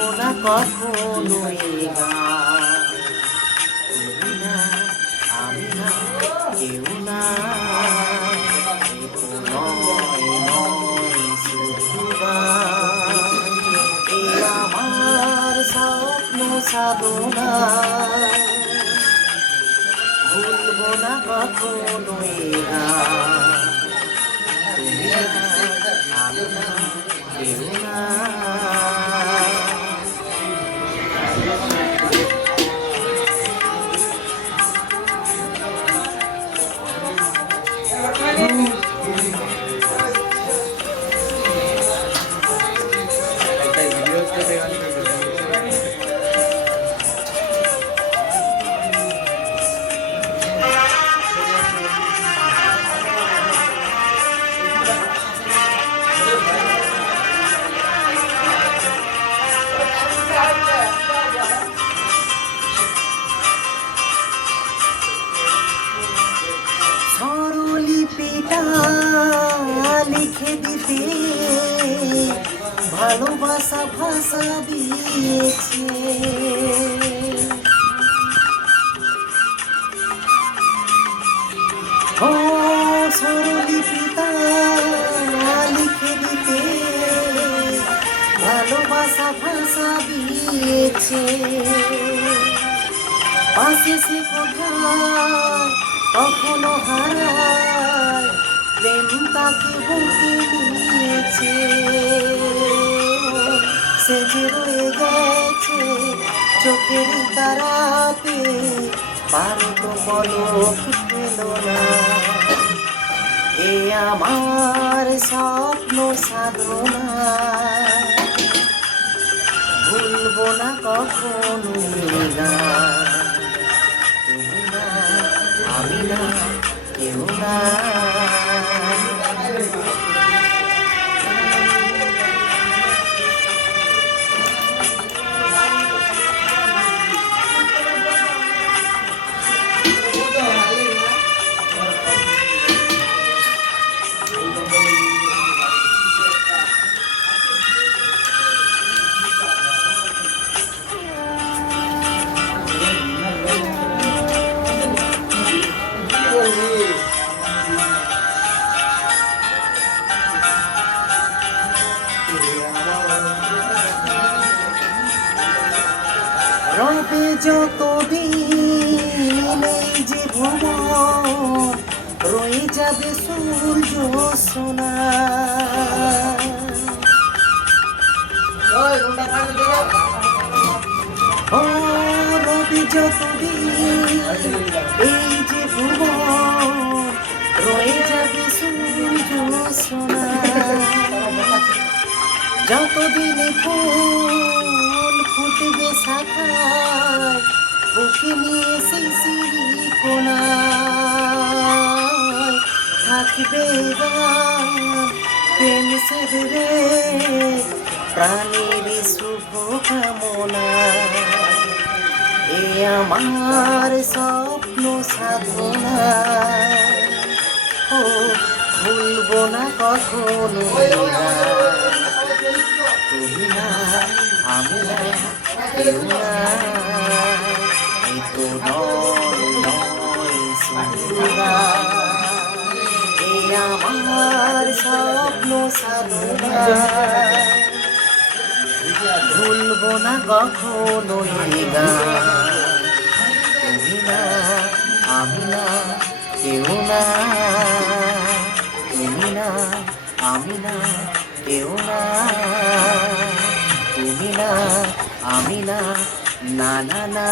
ভুলবো না কখনো এই গান। তুমি না, আমি না, কেউ না, এ তো নয় নয় শুধু গান। এ আমার স্বপ্ন সাধনা, ভুলবো না কখনো এই গান। তুমি না, আমি না, কেউ না। স্বরলিপিটা লিখে দিতে ভালোবাসা ভাষা দিয়েছে। ও স্বরলিপিটা লিখে দিতে ভালোবাসা ভাষা দিয়েছে। পাশে সে কোথায় কখনো হারায়, প্রেম তাকে বুকে নিয়েছে। সে যে রয়ে গেছে চোখের তারাতে, পারো তো পলক ফেলো না। এ আমার স্বপ্ন সাধনা, ভুলবো না কখনো এই গান। তুমি না, আমি না, কেউ না। রবে যতদিন এই যে ভুবন, রয়ে যাবে সূর্য সোনা। ও রবে যতদিন এই যে ভুবন, রয়ে যাবে সূর্য সোনা। যতদিনে ফুল ফুটবে শাখায়, বুকে নিয়ে সেই সিঁড়িকোণায় থাকবে গান প্রেম সেধে প্রাণের শুভ কামনা। এ আমার স্বপ্ন সাধনা, ও ভুলবো না কখনো। তুমি না, আমি না, কেউ না, এ তো নয় নয় শুধু গান। এ আমার স্বপ্ন সাধনা, ভুলবো না কখনো এই গান। তুমি না, আমি না, কেউ না। তুমি না, আমি না, কেউ না। তুমি না, আমি না, না না না।